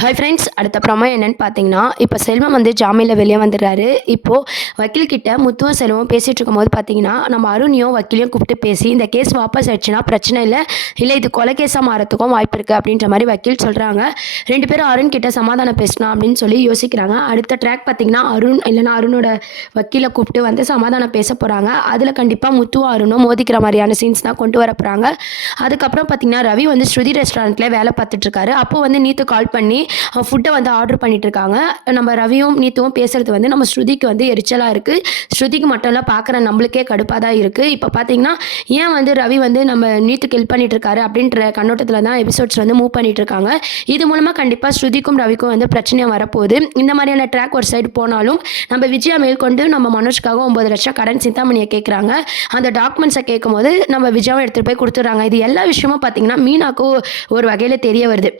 Hi friends அடுத்த அடுத்தப்புறமா என்னென்னு பார்த்தீங்கன்னா இப்போ செல்வம் வந்து ஜாமீனில் வெளியே வந்துடுறாரு. இப்போது வக்கீல்கிட்ட முத்துவ செல்வம் பேசிகிட்டு இருக்கும்போது பார்த்தீங்கன்னா நம்ம அருணையும் வக்கீலையும் கூப்பிட்டு பேசி இந்த கேஸ் வாபஸ் ஆயிடுச்சுன்னா பிரச்சனை இல்லை. இல்லை இது கொலை கேஸாக மாறத்துக்கும் வாய்ப்பு இருக்குது அப்படின்ற மாதிரி வக்கீல் சொல்கிறாங்க ரெண்டு பேரும் அருண் கிட்ட சமாதானம் பேசலாம் அப்படின்னு சொல்லி யோசிக்கிறாங்க. அடுத்த ட்ராக் பார்த்தீங்கன்னா அருண் இல்லைன்னா அருணோட வக்கீலை கூப்பிட்டு வந்து சமாதானம் பேச போகிறாங்க அதில் கண்டிப்பாக முத்துவும் அருணும் மோதிக்கிற மாதிரியான சீன்ஸ் தான் கொண்டு வர போகிறாங்க அதுக்கப்புறம் பார்த்தீங்கன்னா ரவி வந்து ஸ்ருதி ரெஸ்டாரண்ட்டில் வேலை பார்த்துட்ருக்காரு அப்போ வந்து நீத்து கால் பண்ணி ஃபுட்டை வந்து ஆர்டர் பண்ணிட்டு இருக்காங்க நம்ம ரவியும் நீத்துவும் பேசுறது வந்து நம்ம ஸ்ருதிக்கு வந்து எரிச்சலாக இருக்குது ஸ்ருதிக்கு மட்டும்லாம் பார்க்குற நம்மளுக்கே கடுப்பாக தான் இருக்குது இப்போ பார்த்தீங்கன்னா ஏன் வந்து ரவி வந்து நம்ம நீத்துக்கு ஹெல்ப் பண்ணிட்டு அப்படின்ற கண்ணோட்டத்தில் தான் எபிசோட்ஸ் வந்து மூவ் பண்ணிட்டு இருக்காங்க இது மூலமாக கண்டிப்பாக ஸ்ருதிக்கும் ரவிக்கும் வந்து பிரச்சனையாக வரப்போகுது. இந்த மாதிரியான ட்ராக் ஒரு சைடு போனாலும் நம்ம விஜயா மேற்கொண்டு நம்ம மனோஜ்க்காக ஒம்பது லட்சம் கடன் சிந்தாமணியை கேட்குறாங்க அந்த டாக்குமெண்ட்ஸை கேட்கும்போது நம்ம விஜயாவை எடுத்துகிட்டு போய் கொடுத்துட்றாங்க. இது எல்லா விஷயமும் பார்த்தீங்கன்னா மீனாக்கும் ஒரு வகையில் தெரிய வருது.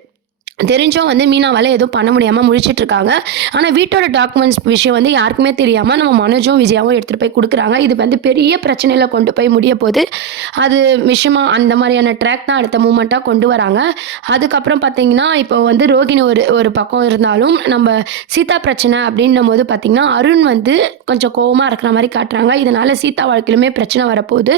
தெரிஞ்சும் வந்து மீனாவால் எதுவும் பண்ண முடியாமல் முழிச்சிட்டு இருக்காங்க ஆனால் வீட்டோட டாக்குமெண்ட்ஸ் விஷயம் வந்து யாருக்குமே தெரியாமல் நம்ம மனோஜும் விஜயாவும் எடுத்துகிட்டு போய் கொடுக்குறாங்க. இது வந்து பெரிய பிரச்சனையில் கொண்டு போய் முடிய போது அது விஷயமா அந்த மாதிரியான ட்ராக் தான் அடுத்த மூமெண்ட்டாக கொண்டு வராங்க. அதுக்கப்புறம் பார்த்தீங்கன்னா இப்போ வந்து ரோகிணி ஒரு ஒரு பக்கம் இருந்தாலும் நம்ம சீதா பிரச்சனை அப்படின்னும் போது பார்த்தீங்கன்னா அருண் வந்து கொஞ்சம் கோவமாக இருக்கிற மாதிரி காட்டுறாங்க. இதனால் சீதா வாழ்க்கையிலுமே பிரச்சனை வரப்போகுது.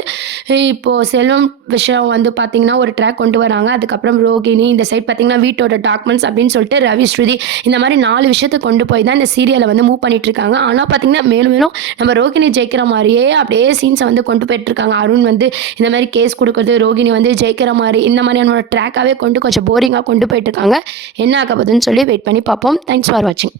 இப்போது செல்வம் விஷயம் வந்து பார்த்தீங்கன்னா ஒரு ட்ராக் கொண்டு வராங்க. அதுக்கப்புறம் ரோகிணி இந்த சைட் பார்த்தீங்கன்னா வீட்டோட டாக்குமெண்ட்ஸ் அப்படின்னு சொல்லிட்டு ரவி ஸ்ருதி இந்த மாதிரி நாலு விஷயத்தை கொண்டு போய் தான் இந்த சீரியலை வந்து மூவ் பண்ணிட்டு இருக்காங்க ஆனால் பார்த்தீங்கன்னா மேலும் மேலும் நம்ம ரோகிணி ஜெயிக்கிற மாதிரியே அப்படியே சீன்ஸை வந்து கொண்டு போயிட்டு இருக்காங்க அருண் வந்து இந்த மாதிரி கேஸ் கொடுக்குறது ரோகிணி வந்து ஜெயிக்கிற மாதிரி இந்த மாதிரியான ட்ராக்காகவே கொண்டு கொஞ்சம் போரிங்காக கொண்டு போயிட்டு இருக்காங்க என்ன ஆக போகுதுன்னு சொல்லி வெயிட் பண்ணி பார்ப்போம். தேங்க்ஸ் ஃபார் வாட்சிங்